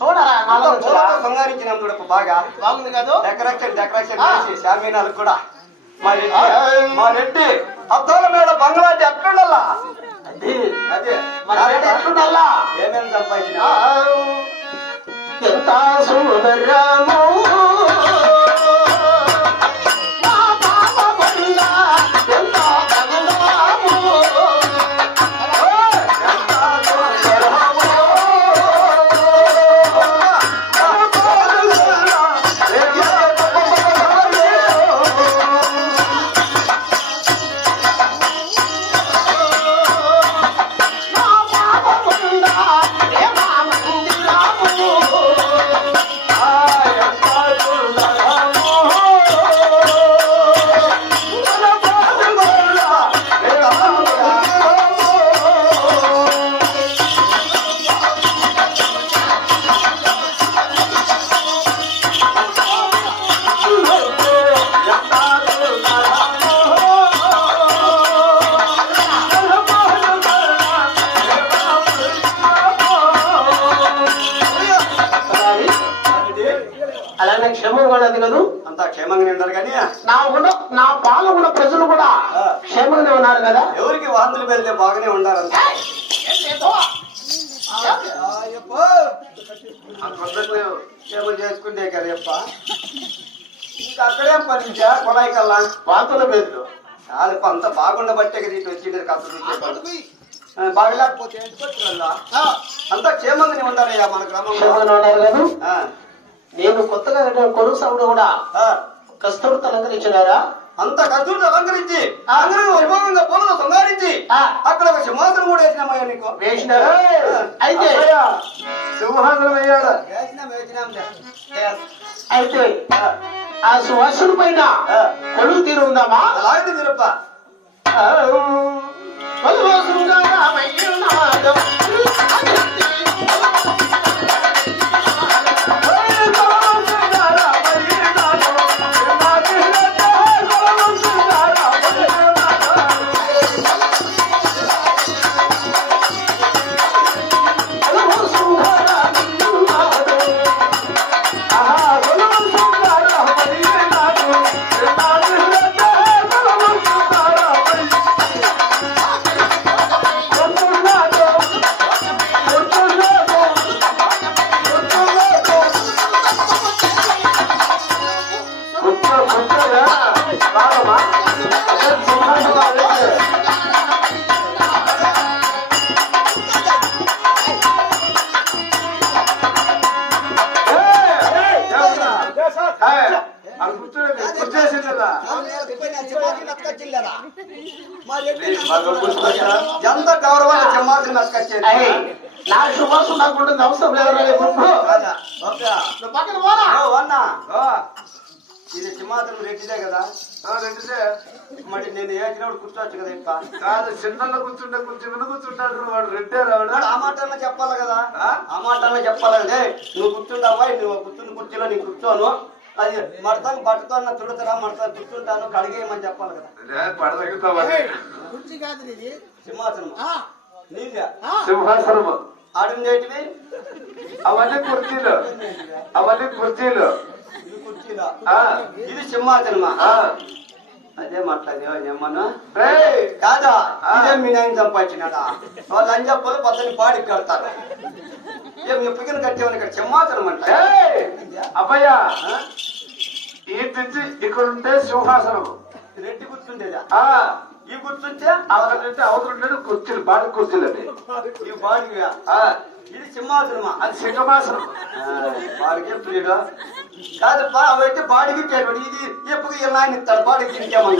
చూడరా నాలుగు అంచులా? బంగారించినాం చూడప్ప బాగా బాగుంది కాదు? Decoration decoration. చేసి శామీనాలకు కూడా. మా రెడ్డి మా రెడ్డి అద్దాల మీద బంగ్లా అంటే అది అదే. మన రెడ్డి ఎట్లుండాలా? ఏమేమి సంపాదించిన ఎంత సుందరము క్షేమంగా ఉన్నది కదూ? అంతా క్షేమంగా ఉన్నారు కానీ నా ఉన్న నా పాల్గొన్న ప్రజలు కూడా. క్షేమంగానే ఉన్నారు కదా? ఎవరికి వాంతులు వెళ్తే బాగానే ఉండాలంట క్షేమం చేసుకుంటే కదప్ప ఇంకా అక్కడేం పనిచా కొలాయి కల్లా వాతుల బెదిరు కాదప్ప అంత బాగుండబట్టే కదా ఇటు వచ్చింది కథ బాగలేకపోతే? అంతా క్షేమంగానే ఉండాలయ్యా మన గ్రామంలో. ఉన్నారు కదా? ఆ, నేను కొత్తగా సభ్యుడు కూడా. ఆ. కస్తూరి అలంకరించినారా? అంత ఖర్చులు అలంకరించి అందరూ వైభవంగా పూలతో సంగారించి ఆ. అక్కడ ఒక సింహాసనం కూడా వేసినామయ్యా నీకు వేసినారా? అయితే. సింహాసనం వేసినాంలే. అయితే ఆ. సువాసుడు పైన. కొడుకు తీరు ఉందామా? అలాగే తిరుప్ప. ఆ, ఎంత గౌరవాన్ని సింహాసనం నచ్చచ్చేది అయ్యి, నా శుభాసు నాకు ఉంటుంది అవసరం లేదు పక్కన ఇది సింహాసనం రెడ్డిదే కదా రెడ్డిదే మరి నేను ఏచినప్పుడు కూర్చోవచ్చు కదా ఇప్ప కాదు చిన్నలో కూర్చుంటే కొంచెం విను కూర్చుంటాడు వాడు రెడ్డే రావడా ఆ మాట అన్న చెప్పాలి కదా ఆ? ఆ మాట అన్న చెప్పాలి కదా నువ్వు కూర్చుంటావా నువ్వు కూర్చుని కుర్చీలో నీకు కూర్చోను అది మడతాను బట్టతో అన్న తుడతారా మడతాను కూర్చుంటాను కడిగేయమని చెప్పాలి కదా. పడదగుతావా సింహాసనం. నీదే ఆడుండేటివి అవన్నీ కుర్చీలు. అవన్నీ కుర్చీలు. ఇది కుర్చీలో? ఇది సింహాసనమా? ఆ. అదే మాట్లాడి ఏమన్నా? రేయ్, కాదా? ఆ. ఇదే మీ నాయన సంపాదించినదా? వాళ్ళు అని చెప్పాలి పచ్చని పాడికి కడతారు. ఏం ఎప్పటికైనా కట్టేవని ఇక్కడ సింహాసనం అంట? ఆ? ఈ నుంచి ఇక్కడ ఉంటే సింహాసనము రెడ్డి కూర్చుండేదా ఆ. ఈ కూర్చుంటే అవతల నుండి కుర్చీలు బాడి కుర్చీలు అది ఈ బాడికి ఆ, ఇది సింహాసనమా? అది సింహమాసనం బాడికి ప్రియుడు కాదప్పా అవైతే బాడికి ఇచ్చేటువంటి ఇది ఎప్పుడు ఇలా ఆయన ఇస్తాడు బాడికి వాళ్ళు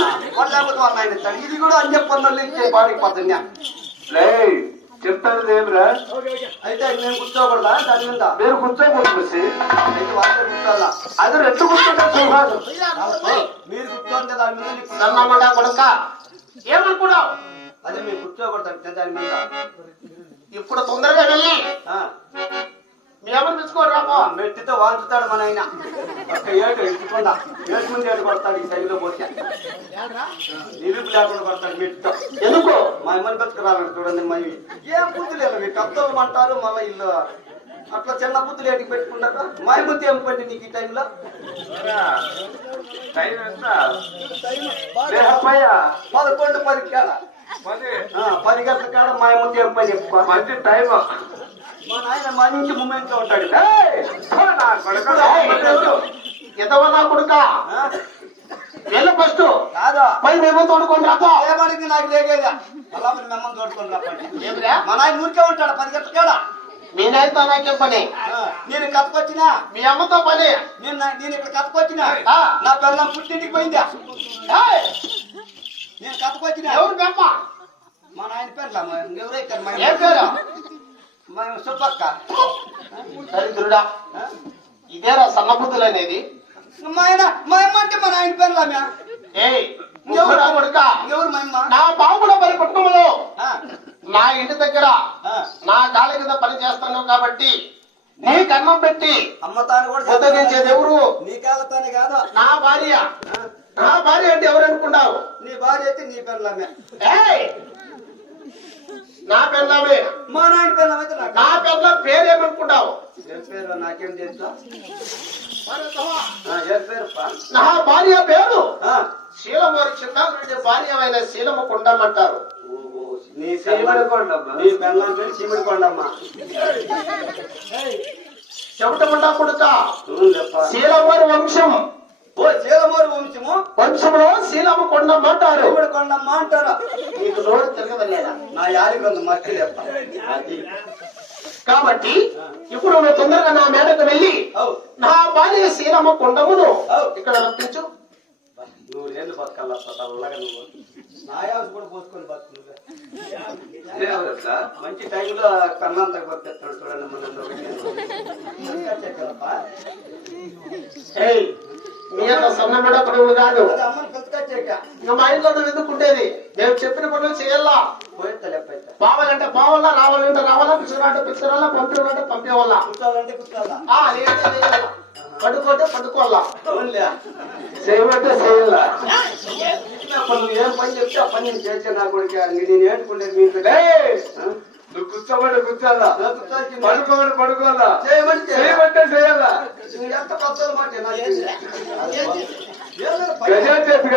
లేకపోతే వాళ్ళ ఆయన ఇస్తాడు ఇది కూడా అని చెప్పన్నోళ్ళు ఇచ్చే బాడికి లే చెప్తాను ఏమిరా? అయితే నేను కూర్చోకూడదా? దాని మీద? మీరు కూర్చోకూడదు అయితే వాళ్ళే కూర్చోాలా అది రెండు కూర్చుంటే సింహాసనం మీరు కూర్చోంటే దాని మీద నీకు నన్నమాట కొడుక. ఏమనుకున్నావు? అదే మీరు కూర్చోకూడదు అంటే దాని మీద. ఇప్పుడు తొందరగా వెళ్ళి. ఆ, మీ ఎవరు పిలుచుకోరు రాపో? మెట్టితో వాంచుతాడు మన ఆయన. ఒక్క ఏడు ఇట్టుకుండా ఏడు ముందు ఏడు కొడతాడు ఈ సైజులో పోతే? నిలుపు లేకుండా కొడతాడు మెట్టితో. ఎందుకు? మా అమ్మని బతుకురాలండి చూడండి మా. ఏం బుద్ధి లేదు మీకు. అర్థం అంటారు మళ్ళీ ఇల్లు. అట్లా చిన్న బుద్ధులు ఏటికి పెట్టుకుంటారు? మా బుద్ధి ఏం పండి నీకు ఈ టైంలో? టైం ఎంత? లేపయ్య పదకొండు పది కాడ. పది. గంటల కాడ మా బుద్ధి ఏం పని చెప్ప మంచి టైం మా నాయన మంచి మూమెంట్లో ఉంటాడు. పో నా కొడుకు. వెళ్ళు ఫస్ట్ కాదా? పై మేము తోడుకొని రాపో. ఏమడికి నాకు లేకేదా అలా మరి మిమ్మల్ని తోడుకొని రప్పండి ఏమిరా మా నాయన ఊరికే ఉంటాడు? పది గంటల నాయనతో నాకేం పని. నేను కథకొచ్చినా మీ అమ్మతో పని. నేను నేను ఇక్కడ కథకొచ్చినా ఆ. నా పిల్లల పుట్టింటికి పోయిందా? నేను కథకొచ్చినా ఎవరు మీ నాయన పేర్లా? ఎవరో ఇక్కడ మా ఏం పేరు? మా సుబ్బక్క దరిద్రుడా? ఇదేరా సన్నబుద్ధులు అనేది? మా ఆయన మా అమ్మ అంటే మా నాయన పేర్లా మ్యా ఏయ్ ఎవరు? కొడుక? ఎవరు మా అమ్మ? నా బాబుడ పని కుటుంబంలో. ఆ, నా ఇంటి దగ్గర. నా కాళ్ళ కింద పని చేస్తాను కాబట్టి నీ కన్నం పెట్టి అమ్మ తాను కూడా ఎవరు? నీ కాళ్ళతోనే కాదు. నా భార్య. నా భార్య అంటే ఎవరు అనుకున్నావు నీ భార్య అయితే నీ నా పెళ్ళమే. మా నాయన నాకు. నా పెళ్ళ పేరేమనుకున్నావు ఏం పేరు నాకేం తెలుసా? ఆ, ఏం పేరు? నా భార్య పేరు. శీలమూరి చిన్నారెడ్డి భార్య అయిన శీలము కొండమంటారు నీ పెళ్ళం కొండమ్మ. నీ పెళ్ళం పేరు చీమిడి కొండమ్మ చెబుటముండా కొడుక. శీలమూరి వంశం. వంశంలో శీలము కొండమంటారు చీమిడి కొండమ్మ అంటారు నీకు నోరు తిరగదలేదా? నా యాడికి ఉంది మట్టి అది. కాబట్టి ఇప్పుడు నువ్వు తొందరగా నా మేడకు వెళ్ళి నా భార్య శీలము కొండమును. ఇక్కడ రప్పించు. నువ్వు నా కూడా పోసుకొని బతుకు? మంచి టైంలో కన్నంత బతికేస్తాడు చూడండి మన మీ అంత సన్నబడ పడవులు కాదు. మా ఇంట్లో నువ్వు ఎందుకుంటేది నేను చెప్పిన పనులు చేయాలా? బావాలంటే బావాలా రావాలంటే రావాలా పిలుచుకురాలంటే పిలుచుకురాలా పంపించాలంటే పంపేవాళ్ళ. పడుకోంటే పడుకోవాలా? చేయమంటే చేయాలా. ఏం పని చెప్తే ఆ పని నేను చేసే నా కొడుకు. నేను ఏడుకునేది మీ ఇంట్లో? నువ్వు కూర్చోమంటే కూర్చోాలా. పడుకోమని పడుకోవాలా. చేయమంటే చేయాలా? ఎంత పెద్దల మాట పని- గజా చేతి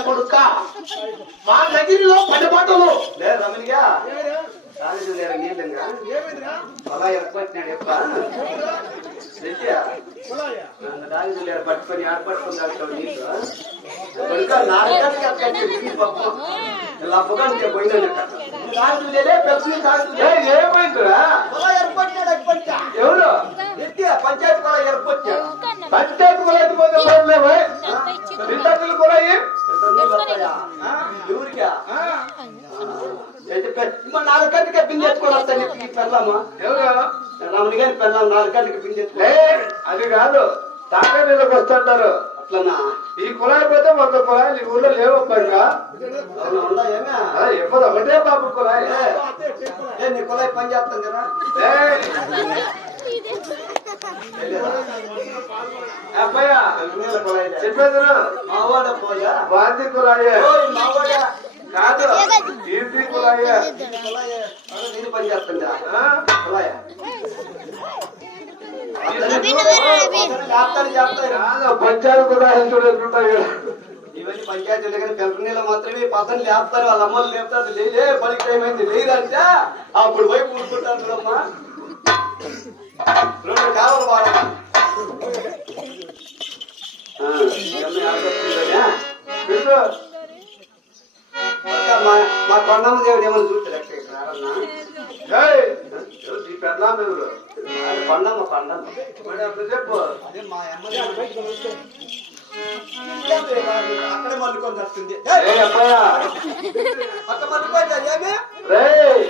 కొడుక? మా నగిరిలో పది బాటలు పట్టుకొని తాగుతావు నీళ్ళు. కొడుక నాలుగు పప్పు. ఏమైందిరా? ఎవరు? రెడ్డియా పంచాయతీ కూడా ఎత్తిపోతే రిటర్నులు కూడా? ఎవరికా? నాలుగు గంటలకి బిందె ఎత్తుకొని వస్తాను ఈ పెళ్ళామా? ఎవరు? రమణి గారి పెళ్ళాం నాలుగు గంటలకి బిందె ఎత్తుకో అది కాదు. తాగే నీళ్ళకి వస్తుంటారు. అట్లనా? ఈ కుళాయి పోతే వంద కుళాయిలు ఈ ఊళ్ళో లేవప్ప ఇంకా. ఎప్పుడు ఒకటే బాబు ఏ నీ కులాయి పని చేస్తాం కదా? ఏయ్, అబ్బాయ నీళ్ళ కులాయి చెప్పేదిను మావాడ పోయా వాంతి మావాడా. కాదు కీర్తి కులాయి నేను పని? కులాయా చేస్తాను చేస్తాను కాదు పంచాయతీ కుళాయి చూడేటుంటాయి ఇవన్నీ పంచాయతీలు కానీ పెంప మాత్రమే పసలు లేపుతారు వాళ్ళ అమ్మలు లేపుతారు లేదే పలికి టైం అయింది లేదంటే అప్పుడు పోయి కూడుకుంటారు చూడమ్మా రెండు కావాలి బాగా మా కొండమ్మ దేవుడు ఏమని చూస్తాడు అక్కడ ఇక్కడ ఎవరన్నా? ఏయ్, ఎవరు ఈ పెద్దాం ఎవరు? అది కొండమ్మ కొండమ్మ మరి అప్పుడు చెప్పు అదే మా అమ్మ దేవుడు. అక్కడే మల్లుకొని వస్తుంది ఏ అబ్బాయ అక్కడ మల్లుకొని ఏమి రేయ్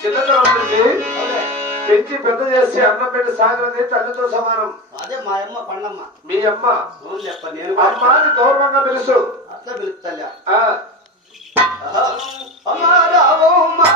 చిన్నతనం నుంచి అదే పెంచి పెద్ద చేసి అన్నం పెట్టి సాగరది తల్లితో సమానం అదే మా అమ్మ కొండమ్మ మీ అమ్మ నేను అమ్మ గౌరవంగా పిలుసు అట్లా పిలుస్తాలే हमारा ओ माँ